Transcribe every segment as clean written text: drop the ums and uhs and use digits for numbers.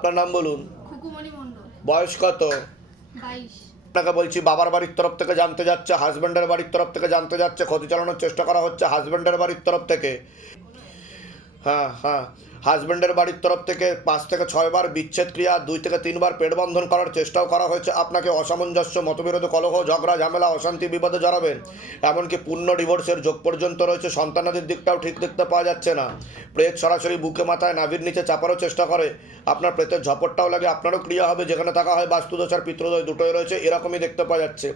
আপনার নাম বলুন। খুকুমণি মণ্ডল। বয়স কত? 22। আপনাকে বলছি, বাবার বাড়ির তরফ থেকে জানতে যাচ্ছে, হাজব্যান্ডের বাড়ির তরফ থেকে জানতে যাচ্ছে, ক্ষতি চালানোর চেষ্টা করা হচ্ছে হাজব্যান্ডের বাড়ির তরফ থেকে। হ্যাঁ হ্যাঁ, হাজব্যান্ডের বাড়ির তরফ থেকে 5 থেকে 6 বার বিচ্ছেদ ক্রিয়া, 2 থেকে 3 বার পেট বন্ধন করার চেষ্টাও করা হয়েছে। আপনাকে অসামঞ্জস্য, মতবিরোধ, কলহ, ঝগড়া, ঝামেলা, অশান্তি, বিপদে জড়াবেন। এমনকি পূর্ণ ডিভোর্সের যোগ পর্যন্ত রয়েছে। সন্তানাদির দিকটাও ঠিক দেখতে পাওয়া যাচ্ছে না। প্রেত সরাসরি বুকে মাথায় নাভির নিচে চাপারও চেষ্টা করে। আপনার প্রেতের ঝপটটাও লাগে, আপনারও ক্রিয়া হবে। যেখানে থাকা হয় বাস্তুদোষ আর পিতৃদোষ দুটোই রয়েছে, এরকমই দেখতে পাওয়া যাচ্ছে।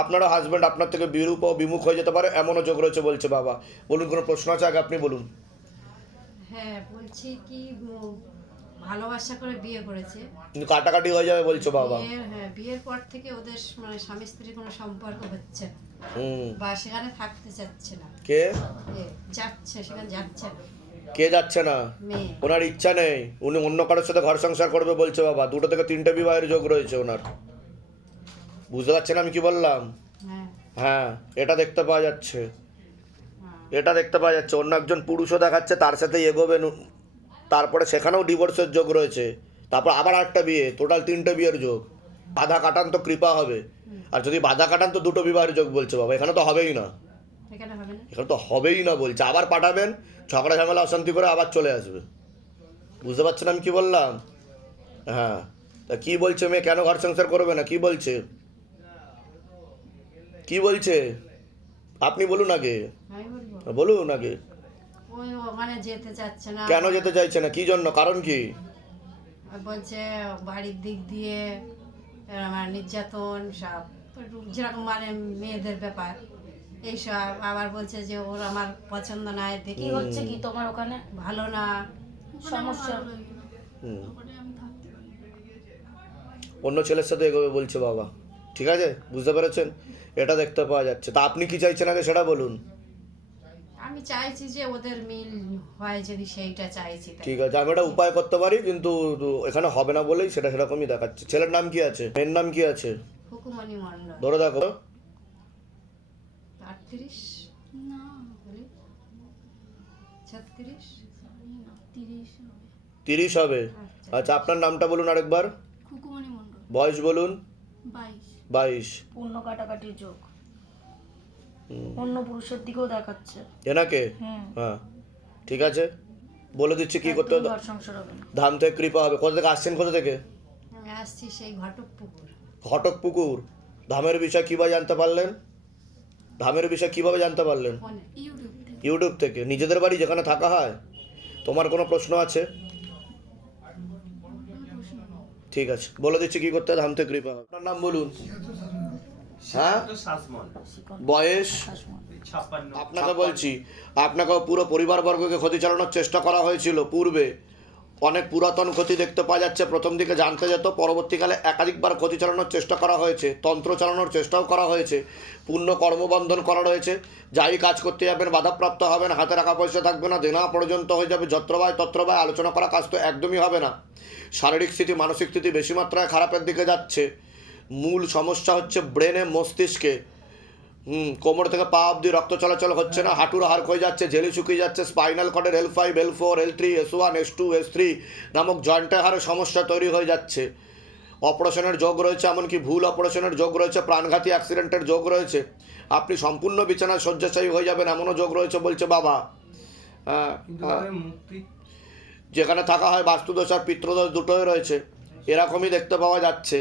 আপনারও হাজব্যান্ড আপনার থেকে বিরূপ ও বিমুখ হয়ে যেতে পারে, এমনও যোগ রয়েছে বলছে বাবা। বলুন, কোনো প্রশ্ন আছে? আগে আপনি বলুন। হ্যাঁ, বলছি কি ভালোবাসা করে বিয়ে করেছে, কিন্তু কাটাকাটি হয়ে যাবে বলছো বাবা। বিয়ের পর থেকে ওদের মানে স্বামী স্ত্রীর কোনো সম্পর্ক হচ্ছে না, হুম। বা সেখানে থাকতে চাচ্ছে না। কে যাচ্ছে, সেখানে যাচ্ছে না। কে যাচ্ছে না? মেয়ে। ওনার ইচ্ছা নেই, উনি অন্য কারোর সাথে ঘর সংসার করবে বলছে বাবা। 2 থেকে 3টে বিবাহের যোগ রয়েছে ওনার। বুঝতে পারছেন আমি কি বললাম? হ্যাঁ হ্যাঁ, এটা দেখতে পাওয়া যাচ্ছে। হ্যাঁ। এটা দেখতে পাওয়া যাচ্ছে অন্য একজন পুরুষও দেখাচ্ছে, তার সাথে এগোবেন। তারপরে সেখানেও ডিভোর্সের যোগ রয়েছে। তারপর আবার একটা বিয়ে, টোটাল 3টে বিয়ের যোগ। বাধা কাটান তো কৃপা হবে। আর যদি বাধা কাটান তো 2টো বিবাহের যোগ বলছে বাবা। এখানে তো হবেই না, এখানে হবে না। এখানে তো হবেই না বলছে। আবার পাঠাবেন, ঝগড়া ঝামেলা অশান্তি করে আবার চলে আসবে। বুঝতে পারছেন আমি কি বললাম? হ্যাঁ, তা কি বলছে মেয়ে? কেন ঘর সংসার করবে না? কি বলছে? কি বলছে আপনি বলুন আগে, আমি বলবো, বলুন আগে। ওই ওখানে যেতে চাচ্ছে না। কেন যেতে চাইছে না? কি জন্য? কারণ কি? বলছে বাড়ির দিক দিয়ে আমার নির্যাতন সব, যেরকম মানে মেয়েদের ব্যাপার এইসব। আবার বলছে যে ওর আমার পছন্দ নয়, দেখি হচ্ছে কি তোমার ওখানে ভালো না। সমস্যা? হুম। ওখানে আমি থাকতে পারি না। অন্য ছেলের সাথে এগোবে বলছে বাবা। ঠিক আছে, বুঝতে পেরেছেন? এটা দেখতে পাওয়া যাচ্ছে। তা আপনি কি চাইছেন আগে সেটা বলুন। আমি চাইছি যে ওদের মিল হয়, যদি সেইটা চাইছি তাই। ঠিক আছে, আমি এটা উপায় করতে পারি, কিন্তু এখানে হবে না বলেই সেটা সেরকমই দেখাচ্ছে। ছেলের নাম কি আছে? মেয়ের নাম কি আছে? হুকুমণি মণ্ডল। ধরে দেখো। 38 না, বলি 36। জানি না, 30 হবে। 30 হবে। আচ্ছা, আপনার নামটা বলুন আরেকবার। খুকুমণি মণ্ডল। বয়স বলুন। 22। 22। পূর্ণ কাটাকাটির যোগ অন্য পুরুষের দিকেও দেখাচ্ছে। এনাকে? হুম। হ্যাঁ, ঠিক আছে, বলে দিচ্ছি কি করতে একদম হবে। ঘর সংসার হবে না। ধাম থেকে কৃপা হবে। কোথা থেকে আসছেন? কোথা থেকে? আমি আসছি সেই ঘটকপুকুর। ঘটকপুকুর। ধামের বিষয় কীভাবে জানতে পারলেন? ধামের বিষয় কিভাবে জানতে পারলেন? ফোনে। ইউটিউব থেকে। ইউটিউব থেকে। নিজেদের বাড়ি যেখানে থাকা হয়? তোমার কোনো প্রশ্ন আছে? কোনো প্রশ্ন নেই। ঠিক আছে, বলে দিচ্ছি কি করতে হবে। ধাম থেকে কৃপা হবে। আপনার নাম বলুন। হ্যাঁ, বয়স? 56। আপনাকে বলছি, আপনাকেও পুরো পরিবারবর্গকে ক্ষতি চালানোর চেষ্টা করা হয়েছিল পূর্বে। অনেক পুরাতন ক্ষতি দেখতে পাওয়া যাচ্ছে। প্রথম দিকে জানতে যেত, পরবর্তীকালে একাধিকবার ক্ষতি চালানোর চেষ্টা করা হয়েছে, তন্ত্র চালানোর চেষ্টাও করা হয়েছে, পূর্ণ কর্মবন্ধন করা রয়েছে। যাই কাজ করতে যাবেন বাধাপ্রাপ্ত হবেন, হাতে টাকা পয়সা থাকবে না, দেনা পর্যন্ত হয়ে যাবে, যত্রবায় তত্রবায়। আলোচনা করা কাজ তো একদমই হবে না। শারীরিক স্থিতি, মানসিক স্থিতি বেশি মাত্রায় খারাপের দিকে যাচ্ছে। মূল সমস্যা হচ্ছে ব্রেনে, মস্তিষ্কে। কোমর থেকে পা অব্দি রক্ত চলাচল হচ্ছে না, হাঁটুর হাড় ক্ষয়ে যাচ্ছে, ঝেলি শুকিয়ে যাচ্ছে, spinal কর্ডের L5, L4, L3, S1, S2, S3 নামক জয়েন্টের হাড়ে সমস্যা তৈরি হয়ে যাচ্ছে। অপারেশনের যোগ রয়েছে, এমনকি ভুল অপারেশনের যোগ রয়েছে, প্রাণঘাতী অ্যাক্সিডেন্টের যোগ রয়েছে। আপনি সম্পূর্ণ বিছানায় শয্যাশায়ী হয়ে যাবেন, এমনও যোগ রয়েছে বলছে বাবা। হ্যাঁ, যেখানে থাকা হয় বাস্তুদোষ আর পিতৃদোষ দুটোই রয়েছে, এরকমই দেখতে পাওয়া যাচ্ছে।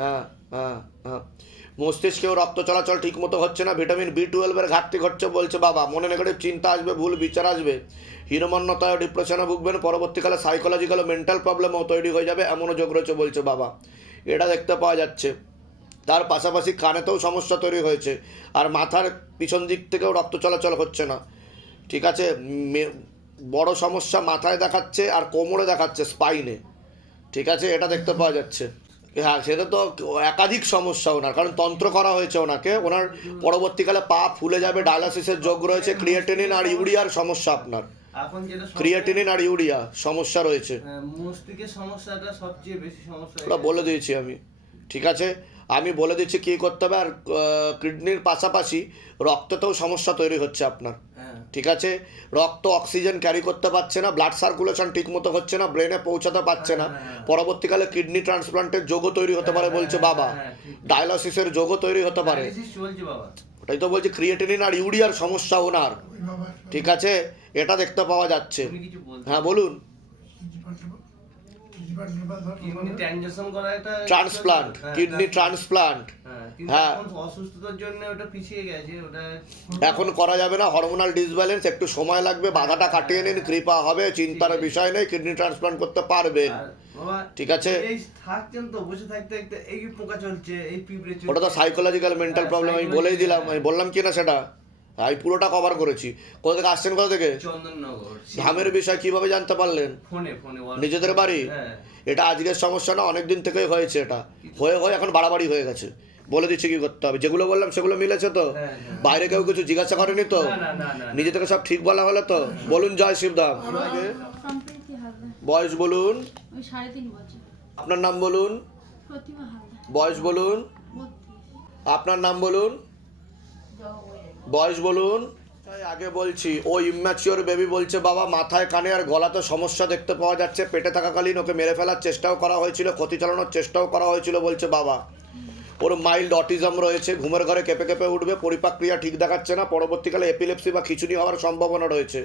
হ্যাঁ হ্যাঁ হ্যাঁ, মস্তিষ্কেও রক্ত চলাচল ঠিক মতো হচ্ছে না, ভিটামিন B12 ঘাটতি ঘটছে বলছে বাবা। মনে নেগেটিভ চিন্তা আসবে, ভুল বিচার আসবে, হীনমন্যতায় ডিপ্রেশনে ভুগবেন, পরবর্তীকালে সাইকোলজিক্যাল ও মেন্টাল প্রবলেমও তৈরি হয়ে যাবে, এমনও যোগ রয়েছে বলছে বাবা। এটা দেখতে পাওয়া যাচ্ছে। তার পাশাপাশি কানেতেও সমস্যা তৈরি হয়েছে, আর মাথার পিছন দিক থেকেও রক্ত চলাচল হচ্ছে না। ঠিক আছে, বড় সমস্যা মাথায় দেখাচ্ছে আর কোমরে দেখাচ্ছে, স্পাইনে। ঠিক আছে, এটা দেখতে পাওয়া যাচ্ছে। হ্যাঁ, সেটা তো একাধিক সমস্যা ওনার, কারণ তন্ত্র করা হয়েছে ওনাকে। ওনার পরবর্তীকালে পা ফুলে যাবে, ডায়ালিসিসের যোগ রয়েছে, ক্রিয়েটিনিন আর ইউরিয়ার সমস্যা আপনার। এখন যেটা ক্রিয়েটিনিন আর ইউরিয়া সমস্যা রয়েছে। মস্তিষ্কের সমস্যাটা সবচেয়ে বেশি সমস্যা। ওটা বলে দিয়েছি আমি। ঠিক আছে, আমি বলে দিচ্ছি কী করতে হবে। আর কিডনির পাশাপাশি রক্ততেও সমস্যা তৈরি হচ্ছে আপনার। হ্যাঁ, ঠিক আছে, রক্ত অক্সিজেন ক্যারি করতে পারছে না, ব্লাড সার্কুলেশন ঠিক মতো হচ্ছে না, ব্রেনে পৌঁছাতে পারছে না, পরবর্তীকালে কিডনি ট্রান্সপ্লান্টের যোগও তৈরি হতে পারে বলছে বাবা, ডায়ালিসিসের যোগও তৈরি হতে পারে। ডায়ালিসিস চলছে বাবা। ওটাই তো বলছি, ক্রিয়েটিনিন আর ইউরিয়ার সমস্যা ওনার, ঠিক আছে, এটা দেখতে পাওয়া যাচ্ছে। তুমি কিছু বলতে? হ্যাঁ বলুন। কিডনি ট্রানজাকশন করা এটা ট্রান্সপ্লান্ট, কিডনি ট্রান্সপ্লান্ট কিন্তু হ্যাঁ। এখন অসুস্থতার জন্য ওটা পিছিয়ে গেছে, ওটা এখন করা যাবে না, হরমোনাল ডিসব্যালেন্স, একটু সময় লাগবে, বাধাটা কাটিয়ে নিন, কৃপা হবে, চিন্তার বিষয় নেই, কিডনি ট্রান্সপ্লান্ট করতে পারবেন। আর বাবা ঠিক আছে। এই থাকছেন তো বসে থাকতে থাকতে এই পোকা চলছে, এই পিঁপড়ে চলছে। ওটা তো সাইকোলজিক্যাল মেন্টাল প্রবলেম, আমি বলেই দিলাম, আমি বললাম কি না সেটা, আমি পুরোটা কভার করেছি। কোথা থেকে আসছেন, কোথা থেকে? চন্দননগর। ধামের বিষয় কিভাবে জানতে পারলেন? ফোনে ফোনে নিজেদের বাড়ি? হ্যাঁ। এটা আজকের সমস্যা না, অনেক দিন থেকেই হয়েছে, এটা হয়ে হয়ে এখন বাড়াবাড়ি হয়ে গেছে। বলে দিচ্ছি কি করতে হবে, যেগুলো বললাম সেগুলো মিলেছে তো? হ্যাঁ, হ্যাঁ। বাইরে কেউ কিছু জিজ্ঞাসা করেনি তো? না না না না। নিজে থেকে সব ঠিক বলা হলো তো? বলুন জয় শিবধাম। সম্প্রীতি হালদার, বয়স বলুন, ওই 3.5 বছর। আপনার নাম বলুন, প্রতিমা হালদার, বয়স বলুন, 32। আপনার নাম বলুন, বয়স বলুন। আগে বলছি, ও ইম্যাচিওর বেবি বলছে বাবা, মাথায় কানে আর গলাতে সমস্যা দেখতে পাওয়া যাচ্ছে, পেটে থাকাকালীন ওকে মেরে ফেলার চেষ্টাও করা হয়েছিল, ক্ষতি চালানোর চেষ্টাও করা হয়েছিল বলছে বাবা। ওর মাইল্ড অটিজম রয়েছে, ঘুমের ঘরে কেঁপে কেঁপে উঠবে, পরিপাক্রিয়া ঠিক দেখাচ্ছে না, পরবর্তীকালে এপিলেপসি বা খিঁচুনি হওয়ার সম্ভাবনা রয়েছে।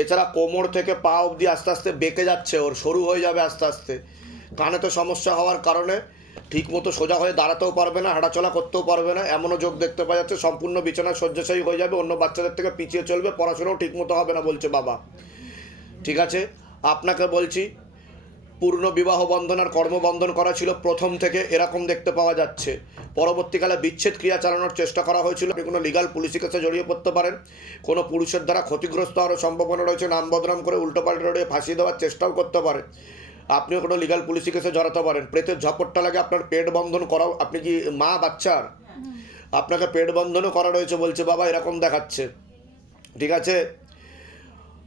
এছাড়া কোমর থেকে পা অবধি আস্তে আস্তে বেঁকে যাচ্ছে, ওর সরু হয়ে যাবে আস্তে আস্তে। কানেতে সমস্যা হওয়ার কারণে ঠিক মতো সোজা হয়ে দাঁড়াতেও পারবে না, হাঁটাচলা করতেও পারবে না, এমনও যোগ দেখতে পাওয়া যাচ্ছে। সম্পূর্ণ বিছানায় শয্যাশায়ী হয়ে যাবে, অন্য বাচ্চাদের থেকে পিছিয়ে চলবে, পড়াশোনাও ঠিক মতো হবে না বলছে বাবা। ঠিক আছে, আপনাকে বলছি, পূর্ণ বিবাহ বন্ধন আর কর্মবন্ধন করা ছিল প্রথম থেকে, এরকম দেখতে পাওয়া যাচ্ছে। পরবর্তীকালে বিচ্ছেদ ক্রিয়া চালানোর চেষ্টা করা হয়েছিল, আপনি কোনো লিগাল পুলিশি কেসে জড়িয়ে পড়তে পারেন, কোনো পুরুষের দ্বারা ক্ষতিগ্রস্ত হওয়ার সম্ভাবনা রয়েছে, নাম বদনাম করে উল্টোপাল্টা রড়িয়ে ফাঁসিয়ে দেওয়ার চেষ্টাও করতে পারে, আপনিও কোনো লিগাল পুলিশি কেসে জড়াতে পারেন। প্রেতের ঝাপটটা লাগে, আপনার পেট বন্ধন করাও, আপনি কি মা বাচ্চার, আপনাকে পেট বন্ধনও করা রয়েছে বলছে বাবা, এরকম দেখাচ্ছে। ঠিক আছে,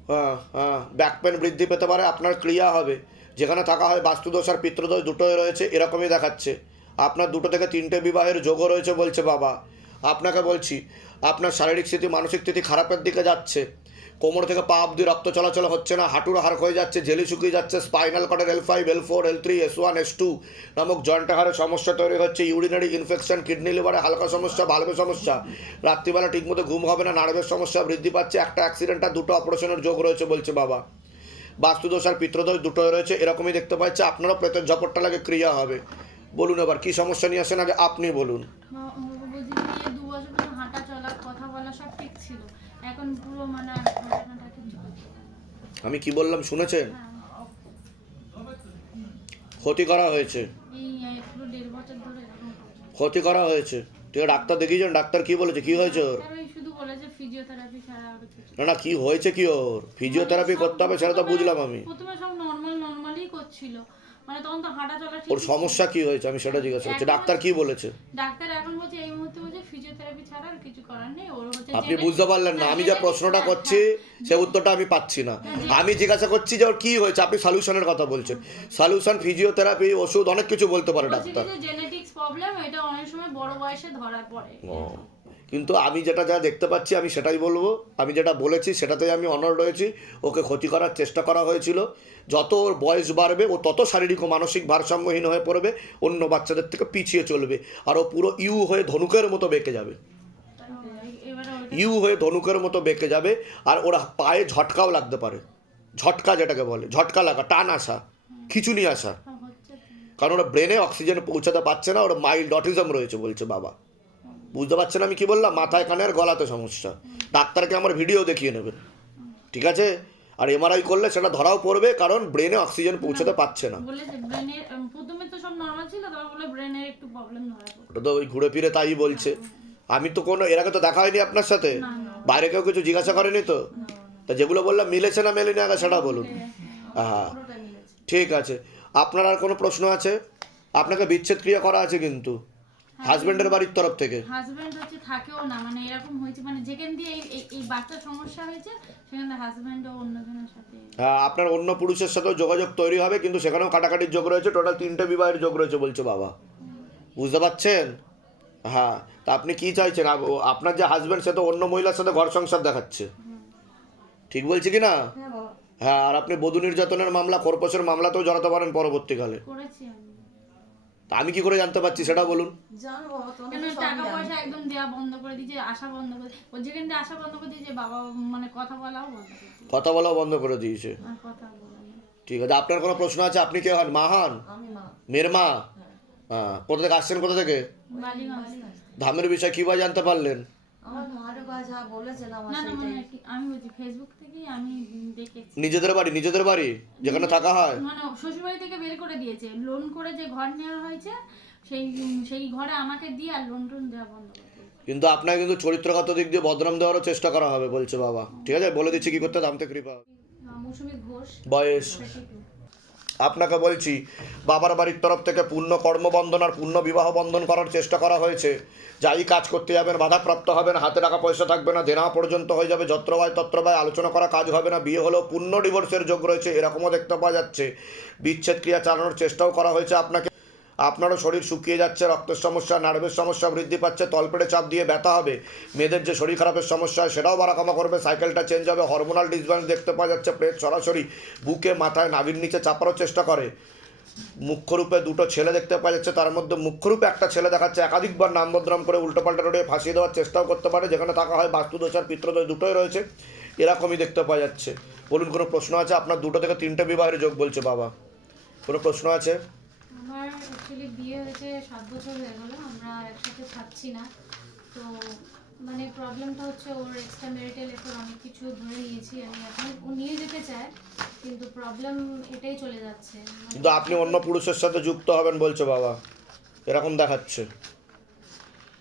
হ্যাঁ হ্যাঁ, ব্যাক পেন বৃদ্ধি পেতে পারে, আপনার ক্রিয়া হবে, যেখানে থাকা হয় বাস্তুদোষ আর পিতৃদোষ দুটোই রয়েছে, এরকমই দেখাচ্ছে। আপনার 2 থেকে 3টে বিবাহের যোগও রয়েছে বলছে বাবা। আপনাকে বলছি, আপনার শারীরিক স্থিতি মানসিক স্থিতি খারাপের দিকে যাচ্ছে, কোমর থেকে পা অব্দি রক্ত চলাচল হচ্ছে না, হাঁটুর হাড় হয়ে যাচ্ছে, জেলি শুকিয়ে যাচ্ছে, spinal কর্ডের L5 L4 L3 S1 S2 নামক জয়েন্ট হাড়ের সমস্যা তৈরি হচ্ছে, ইউরিনারি ইনফেকশন, কিডনি লিভারে হালকা সমস্যা, ভালভের সমস্যা, রাত্রিবেলা ঠিকমতো ঘুম হবে না, নার্ভের সমস্যা বৃদ্ধি পাচ্ছে, একটা অ্যাক্সিডেন্ট আর 2টো অপারেশনের যোগ রয়েছে বলছে বাবা। বাস্তুদোষ আর পিতৃদোষ দুটোই রয়েছে, এরকমই দেখতে পাচ্ছে। আপনারও প্রেতের ঝপটটা লাগে, ক্রিয়া হবে। বলুন এবার কি সমস্যা নিয়ে আসেন, আগে আপনি বলুন। বলছি যে 2 বছর ধরে হাঁটা চলা কথা বলা সব ঠিক ছিল, এখন পুরো মানে আর হাঁটাটা কিছু করতে পারে না। আমি কি বললাম শুনেছেন? হ্যাঁ, ক্ষতি করা হয়েছে, পুরো 1.5 বছর ধরে এরকম করছে। ক্ষতি করা হয়েছে। ঠিক আছে, ডাক্তার দেখিয়েছেন, ডাক্তার কি বলেছে, কি হয়েছে ওর? আর ওই শুধু বলেছে ফিজিওথেরাপি ছাড়া আর কিছু। না না, কি হয়েছে কি ওর? ফিজিওথেরাপি করতে হবে সেটা তো বুঝলাম আমি, প্রথমে সব নর্মালি করছিল, মানে তখন তো হাঁটা চলা ঠিক ওর সমস্যা কি হয়েছে আমি সেটা জিজ্ঞাসা করছি। ডাক্তার কি বলেছে? ডাক্তার এখন বলছে এই মুহূর্তে বলছে ফিজিওথেরাপি ছাড়া আর কিছু করার নেই, ওর হচ্ছে আপনি বুঝতে পারলেন না, আমি যা প্রশ্নটা করছি সে উত্তরটা আমি পাচ্ছি না। আমি জিজ্ঞাসা করছি যে ওর কি হয়েছে, আপনি সলিউশনের কথা বলছেন। সলিউশন ফিজিওথেরাপি, ওষুধ, অনেক কিছু বলতে পারে ডাক্তার। জেনেটিক্স প্রবলেম, এটা অনেক সময় বড় বয়সে ধরা পড়ে। ও, কিন্তু আমি যেটা যা দেখতে পাচ্ছি আমি সেটাই বলবো, আমি যেটা বলেছি সেটাতেই আমি অনড় রয়েছি। ওকে ক্ষতি করার চেষ্টা করা হয়েছিল, যত ওর বয়স বাড়বে ও তত শারীরিক ও মানসিক ভারসাম্যহীন হয়ে পড়বে, অন্য বাচ্চাদের থেকে পিছিয়ে চলবে, আর ও পুরো ইউ হয়ে ধনুকের মতো বেঁকে যাবে, এবারে ইউ হয়ে ধনুকের মতো বেঁকে যাবে, আর ওরা পায়ে ঝটকাও লাগতে পারে, ঝটকা যেটাকে বলে, ঝটকা লাগা, টান আসা, খিচুনি আসা, হচ্ছে কারণ ওরা ব্রেনে অক্সিজেন পৌঁছাতে পারছে না, ওর মাইল্ড অটিজম রয়েছে বলছে বাবা। বুঝতে পারছেন আমি কি বললাম? মাথায় কানে আর গলাতে সমস্যা, ডাক্তারকে আমার ভিডিও দেখিয়ে নেবেন, ঠিক আছে? আর এমআরআই করলে সেটা ধরাও পড়বে, কারণ ব্রেনে অক্সিজেন পৌঁছাতে পারছে না। বলেছে ব্রেনের, প্রথমে তো সব নরমাল ছিল, তারপর বলে ব্রেনের একটু প্রবলেম ধরা পড়ে। ওটা তো ওই ঘুরে ফিরে তাই বলছে। আমি তো কোনো এর আগে তো দেখা হয়নি আপনার সাথে, বাইরে কেউ কিছু জিজ্ঞাসা করেনি তো? তা যেগুলো বললাম মিলেছে না মেলেনি আগে সেটা বলুন। হ্যাঁ ঠিক আছে, আপনার আর কোনো প্রশ্ন আছে? আপনাকে বিচ্ছেদ ক্রিয়া করা আছে কিন্তু হাজবেন্ডের বাড়ির তরফ থেকে। হাজবেন্ড হচ্ছে থাকেও না, মানে এরকম হয়েছে, মানে যেখান দিয়ে এই বাচ্চার সমস্যা হয়েছে সেখানে হাজবেন্ডও অন্যজনের সাথে। হ্যাঁ, আপনার অন্য পুরুষের সাথেও যোগাযোগ তৈরি হবে, কিন্তু সেখানেও কাটাকাটির যোগ রয়েছে, টোটাল 3টে বিবাহের যোগ রয়েছে বলছে বাবা। বুঝতে পারছেন? হ্যাঁ, তা আপনি কি চাইছেন? আপনার যে হাজবেন্ড সে তো অন্য মহিলার সাথে ঘর সংসার দেখাচ্ছে, ঠিক বলছি কি না? হ্যাঁ বাবা। হ্যাঁ, আর আপনি বধূ নির্যাতনের মামলা, খোরপোশের মামলাতেও জড়াতে পারেন পরবর্তীকালে। করেছি আমি। তা আমি কি করে জানতে পারছি সেটা বলুন। জানো বাবা, তোমার কেন তো সবই টাকা জানি। পয়সা একদম দেওয়া বন্ধ করে দিয়েছে, আসা বন্ধ করে, ও যেখান থেকে আসা বন্ধ করে দিয়েছে, বাবা মানে কথা বলাও বন্ধ করে দিয়েছে, কথা বলাও বন্ধ করে দিয়েছে। আর কথা বলা না। ঠিক আছে, আপনার কোনো প্রশ্ন আছে? আপনি কে হন? মা হন? আমি মা। মেয়ের মা? হ্যাঁ, কোথা থেকে আসছেন? কোথা থেকে? বালিগঞ্জ। ধামের বিষয় কীভাবে জানতে পারলেন? আমার ঘরে বা যা বলেছেন আমার না না সেটাই। মানে কি, আমি বলছি ফেসবুক থেকেই আমি দেখেছি। নিজেদের বাড়ি যেখানে থাকা হয়? মানে শ্বশুরবাড়ি থেকে বের করে দিয়েছে, লোন করে যে ঘর নেওয়া হয়েছে সেই সেই ঘরে আমাকে দিয়ে আর লোন টোন দেওয়া বন্ধ করে দিয়েছে। কিন্তু আপনাকে কিন্তু চরিত্রগত দিক দিয়ে বদনাম দেওয়ারও চেষ্টা করা হবে বলছে বাবা। ঠিক আছে, বলে দিচ্ছি কি করতে, দামতে কৃপা। মৌসুমী ঘোষ, বয়স? 32। আপনাকে বলছি, বাবার বাড়ির তরফ থেকে পূর্ণ কর্মবন্ধন আর পূর্ণ বিবাহ বন্ধন করার চেষ্টা করা হয়েছে। যাই কাজ করতে যাবেন বাধাপ্রাপ্ত হবেন, হাতে টাকা পয়সা থাকবে না, দেনা পর্যন্ত হয়ে যাবে, যত্রবায় তত্রবায় আলোচনা করা কাজ হবে না, বিয়ে হলেও পূর্ণ ডিভোর্সের যোগ রয়েছে, এরকমও দেখতে পাওয়া যাচ্ছে। বিচ্ছেদ ক্রিয়া চালানোর চেষ্টাও করা হয়েছে আপনাকে। আপনারও শরীর শুকিয়ে যাচ্ছে, রক্তের সমস্যা, নার্ভের সমস্যা বৃদ্ধি পাচ্ছে, তলপেটে চাপ দিয়ে ব্যথা হবে, মেয়েদের যে শরীর খারাপের সমস্যা হয় সেটাও বাড়াকামা করবে, সাইকেলটা চেঞ্জ হবে, হরমোনাল ডিসব্যালেন্স দেখতে পাওয়া যাচ্ছে, পেট সরাসরি বুকে মাথায় নাভির নিচে চাপারও চেষ্টা করে। মুখ্যরূপে দুটো ছেলে দেখতে পাওয়া যাচ্ছে, তার মধ্যে মুখ্যরূপে একটা ছেলে দেখাচ্ছে, একাধিকবার নাম বদনাম করে উল্টোপাল্টা রোডে ফাঁসিয়ে দেওয়ার চেষ্টাও করতে পারে, যেখানে থাকা হয় বাস্তুদোষ আর পিত্রদোষ দুটোই রয়েছে, এরকমই দেখতে পাওয়া যাচ্ছে। বলুন, কোনো প্রশ্ন আছে? আপনার 2 থেকে 3টে বিবাহের যোগ বলছে বাবা। কোনো প্রশ্ন আছে? আমার অ্যাকচুয়ালি বিয়ে হয়েছে 7 বছর হয়ে গেল, আমরা একসাথে থাকছি না। তো মানে প্রবলেমটা হচ্ছে ওর এক্সট্রা ম্যারিটাল এফেয়ার অনেক কিছু ধরে নিয়েছি আমি, এখন ও নিয়ে যেতে চায়, কিন্তু প্রবলেম এটাই চলে যাচ্ছে। মানে কিন্তু আপনি অন্য পুরুষের সাথে যুক্ত হবেন বলছে বাবা, এরকম দেখাচ্ছে।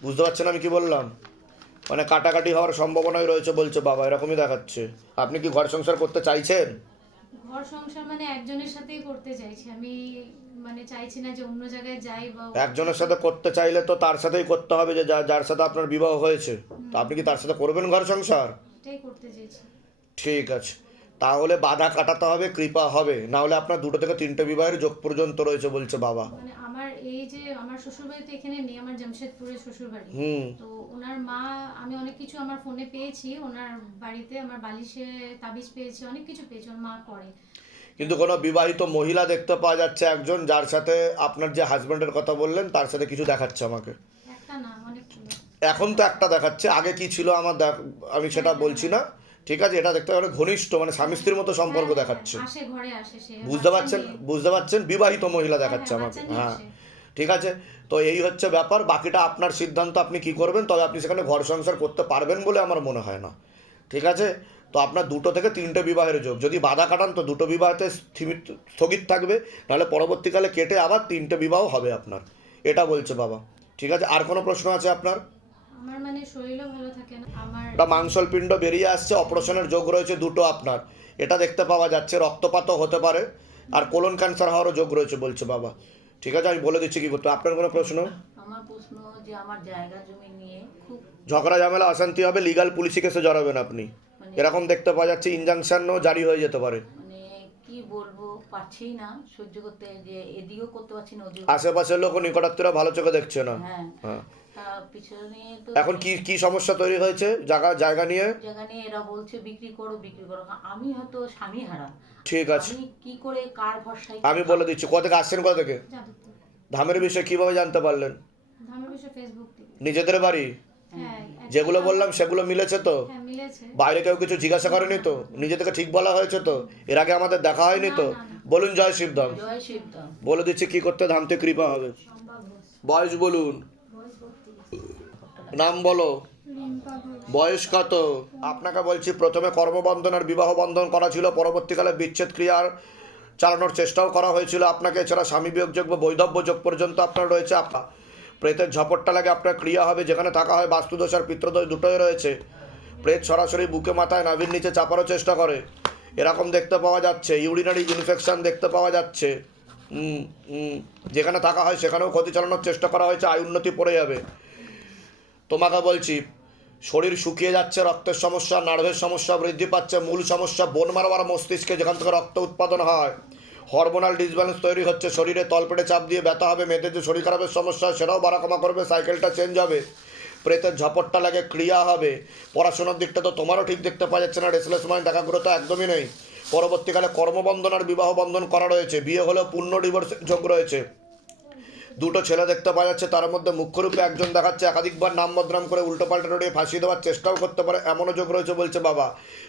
বুঝতে পারছেন আমি কি বললাম? মানে কাটাকাটি হওয়ার সম্ভাবনাই রয়েছে বলছে বাবা, এরকমই দেখাচ্ছে। আপনি কি ঘর সংসার করতে চাইছেন? ঘর সংসার মানে একজনের সাথেই করতে চাইছি আমি, মানে চাইছি না যে অন্য জায়গায় যাই বা একজনের সাথে করতে চাইলে তো তার সাথেই করতে হবে, যে যার সাথে আপনার বিবাহ হয়েছে। তো আপনি কি তার সাথে করবেন ঘর সংসার? এটাই করতে চাইছি। ঠিক আছে, তাহলে বাধা কাটাতে হবে, কৃপা হবে, না হলে আপনার 2 থেকে 3টে বিবাহের যোগ পর্যন্ত রয়েছে বলছে বাবা। মানে আমার এই যে আমার শ্বশুরবাড়ি তো এখানে নেই, আমার জামশেদপুরে শ্বশুরবাড়ি। তো ওনার মা, আমি অনেক কিছু আমার ফোনে পেয়েছি, ওনার বাড়িতে আমার বালিশে তাবিজ পেয়েছি, অনেক কিছু পেয়েছি, ওর মা করে। কিন্তু কোনো বিবাহিত মহিলা দেখতে পাওয়া যাচ্ছে একজন, যার সাথে আপনার যে হাজব্যান্ডের কথা বললেন তার সাথে কিছু দেখাচ্ছে আমাকে। একটা না, অনেকগুলো। এখন তো একটা দেখাচ্ছে, আগে কি ছিল আমার আমি সেটা বলছি না। ঠিক আছে, এটা দেখতে পারে ঘনিষ্ঠ, মানে স্বামী স্ত্রীর মতো সম্পর্ক হ্যাঁ, দেখাচ্ছে। আসে, ঘরে আসে সে, বুঝতে বাচ্চা পারছেন? নিয়ে। বুঝতে পারছেন, বিবাহিত মহিলা দেখাচ্ছে হ্যাঁ, আমাকে। বাচ্চা নিয়ে হ্যাঁ, আসে। ঠিক আছে। তো এই হচ্ছে ব্যাপার, বাকিটা আপনার সিদ্ধান্ত, আপনি কি করবেন। তবে আপনি সেখানে ঘর সংসার করতে পারবেন বলে আমার মনে হয় না। ঠিক আছে, তো আপনার 2 থেকে 3টে বিবাহের যোগ। যদি বাধা কাটান তো 2টো বিবাহতে স্থগিত থাকবে, নাহলে পরবর্তীকালে কেটে আবার 3টে বিবাহ হবে আপনার, এটা বলছে বাবা। ঠিক আছে, আর কোনো প্রশ্ন আছে আপনার? আমার মানে শরীরও ভালো থাকে না আমার। একটা মাংসলপিণ্ড বেরিয়ে আসছে, অপারেশনের যোগ রয়েছে 2টো আপনার, এটা দেখতে পাওয়া যাচ্ছে। রক্তপাতও হতে পারে, আর কোলন ক্যান্সার হওয়ারও যোগ রয়েছে বলছে বাবা। ঠিক আছে, আমি বলে দিচ্ছি কি করতে। আপনার কোনো প্রশ্ন? আমার প্রশ্ন যে আমার জায়গা জমি নিয়ে খুব ঝগড়া ঝামেলা অশান্তি হবে, লিগাল পুলিশি কেসে জড়াবেন আপনি, এরকম দেখতে পাওয়া যাচ্ছে। ইনজাংশনও জারি হয়ে যেতে পারে। মানে কি বলবো, পারছি না সহ্য করতে, যে এদিকেও করতে পারছি না ওদিকেও। আশেপাশের লোক নিকটাত্মীয়রা ভালো চোখে দেখছে না। হ্যাঁ, হ্যাঁ, তার পিছনে তো এখন কি কি সমস্যা তৈরি হয়েছে জায়গা নিয়ে? জায়গা নিয়ে এরা বলছে বিক্রি করো বিক্রি করো, আমি হয়তো স্বামী হারা, ঠিক আছে, আমি কি করে কার ভরসায় আমি বলে দিচ্ছি। কোথা থেকে আসছেন? কোথা থেকে? যাদবপুর। ধামের বিষয়ে কিভাবে জানতে পারলেন? ধামের বিষয়ে ফেসবুক থেকে। নিজেদের বাড়ি? হ্যাঁ, যেগুলো বললাম সেগুলো মিলেছে তো? হ্যাঁ মিলেছে। বাইরে কেউ কিছু জিজ্ঞাসা করেনি তো? নিজে থেকে ঠিক বলা হয়েছে তো? এর আগে আমাদের দেখা হয়নি তো? বলুন জয় শিবধাম। জয় শিবধাম। বলে দিচ্ছি কি করতে ধামতে কৃপা হবে। বয়স বলুন, নাম বলো, বয়স কত? আপনাকে বলছি, প্রথমে কর্মবন্ধন আর বিবাহ বন্ধন করা ছিল, পরবর্তীকালে বিচ্ছেদ ক্রিয়ার চালানোর চেষ্টাও করা হয়েছিল আপনাকে। এছাড়া স্বামী বিয়োগ যোগ বা বৈধব্য যোগ পর্যন্ত আপনার রয়েছে। প্রেতের ঝপটটা লাগে, আপনার ক্রিয়া হবে, যেখানে থাকা হয় বাস্তুদোষ আর পিত্রদোষ দুটোই রয়েছে। প্রেত সরাসরি বুকে মাথায় নাভির নিচে চাপারও চেষ্টা করে, এরকম দেখতে পাওয়া যাচ্ছে। ইউরিনারি ইনফেকশন দেখতে পাওয়া যাচ্ছে। যেখানে থাকা হয় সেখানেও ক্ষতি চালানোর চেষ্টা করা হয়েছে, আয় উন্নতি পড়ে যাবে। তোমাকে বলছি, শরীর শুকিয়ে যাচ্ছে, রক্তের সমস্যা, নার্ভের সমস্যা বৃদ্ধি পাচ্ছে, মূল সমস্যা বোন মারবার মস্তিষ্কে, যেখান থেকে রক্ত উৎপাদন হয়, হরমোনাল ডিসব্যালেন্স তৈরি হচ্ছে, শরীরে তলপেটে চাপ দিয়ে ব্যথা হবে, মেয়েদের যে শরীর খারাপের সমস্যা সেটাও বাড়াকমা করবে, সাইকেলটা চেঞ্জ হবে, প্রেতের ঝপটটা লাগে, ক্রিয়া হবে। পড়াশোনার দিকটা তো তোমারও ঠিক দেখতে পাওয়া যাচ্ছে না, রেসলেস মাইন্ড, একাগ্রতা তো একদমই নেই। পরবর্তীকালে কর্মবন্ধন আর বিবাহ বন্ধন করা রয়েছে, বিয়ে হলেও পূর্ণ ডিভোর্সের যোগ রয়েছে। দুটো ছেলে দেখতে পাওয়া যাচ্ছে, তার মধ্যে মুখ্যরূপে একজন দেখাচ্ছে একাধিকবার নাম বদনাম করে উল্টোপাল্টা রড়িয়ে ফাঁসিয়ে দেওয়ার চেষ্টাও করতে পারে, এমনও যোগ রয়েছে বলছে বাবা।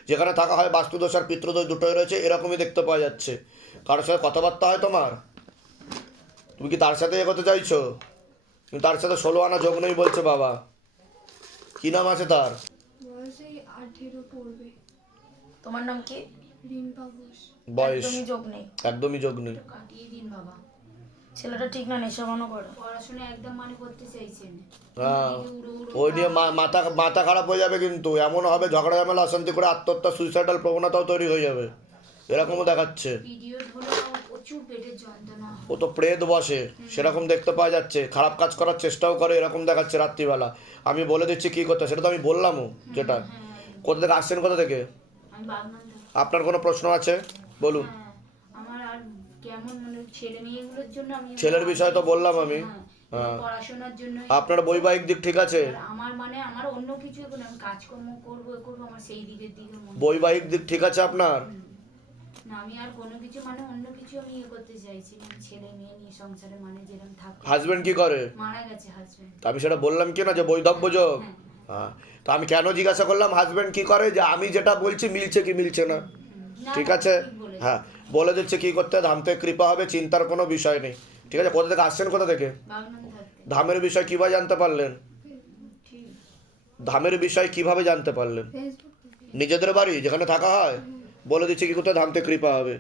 যেখানে থাকা হয় বাস্তুদোষ আর পিতৃদোষ দুটোই রয়েছে, এরকমই দেখতে পাওয়া যাচ্ছে। কারোর সাথে কথাবার্তা হয় তোমার? তুমি কি তার সাথে এগোতে চাইছো? কিন্তু তার সাথে 16 আনা যোগ নেই বলছে বাবা। কি নাম আছে তার? বয়স এই 18 পড়বে। তোমার নাম কি? রিম্পা ঘোষ। বয়স একদমই যোগ নেই। একদমই যোগ নেই। কাটিয়ে দিন বাবা, ছেলেটা ঠিক না, নেশাভানো করে। পড়াশোনা একদম মানে করতে চাইছেন। হ্যাঁ, উড়ো উড়ো ওই নিয়ে মাথা মাথা খারাপ হয়ে যাবে, কিন্তু এমন হবে ঝগড়া ঝামেলা অশান্তি করে আত্মহত্যা সুইসাইডাল প্রবণতাও তৈরি হয়ে যাবে, এরকমও দেখাচ্ছে। পিরিয়ড হলো প্রচুর পেটের যন্ত্রণা। ও তো প্রেত বসে, সেরকম দেখতে পাওয়া যাচ্ছে। খারাপ কাজ করার চেষ্টাও করে, এরকম দেখাচ্ছে রাত্রিবেলা। আমি বলে দিচ্ছি কী করতে, সেটা তো আমি বললামও। যেটা কোথা থেকে আসছেন, কোথা থেকে? আমি বাগনান থাকি। আপনার কোনো প্রশ্ন আছে বলুন। হ্যাঁ, আমার আর কেমন মানে ছেলে মেয়েগুলোর জন্য আমি ছেলের বিষয় তো বললাম আমি। হ্যাঁ, পড়াশোনার জন্য আপনার বৈবাহিক দিক ঠিক আছে? আমার মানে আমার অন্য কিছু এখন আমি কাজকর্ম করবো আমার সেই দিকের দিকে মনে বৈবাহিক দিক ঠিক আছে আপনার? না, আমি আর কোনো কিছু মানে অন্য কিছু আমি ইয়ে করতে চাইছি না। আমি ছেলে মেয়ে নিয়ে সংসারে মানে যেরকম থাকবো। হাজবেন্ড কি করে? মারা গেছে হাজবেন্ড। তা আমি সেটা বললাম কি না যে বৈধব্য যোগ। হ্যাঁ, তো আমি কেন জিজ্ঞাসা করলাম হাজবেন্ড কি করে, যে আমি যেটা বলছি মিলছে কি মিলছে না। ঠিক আছে, হ্যাঁ বলে দিচ্ছে কি করতে। ধাম থেকে কৃপা হবে, চিন্তার কোনো বিষয় নেই। ঠিক আছে, কোথা থেকে আসছেন, কোথা থেকে? বাগনান থাকতে ধামের বিষয় কিভাবে জানতে পারলেন? ঠিক। ধামের বিষয় কিভাবে জানতে পারলেন? ফেসবুক থেকে। নিজেদের বাড়ি যেখানে থাকা হয়? বলে দিচ্ছে কি করতে, ধাম থেকে কৃপা হবে।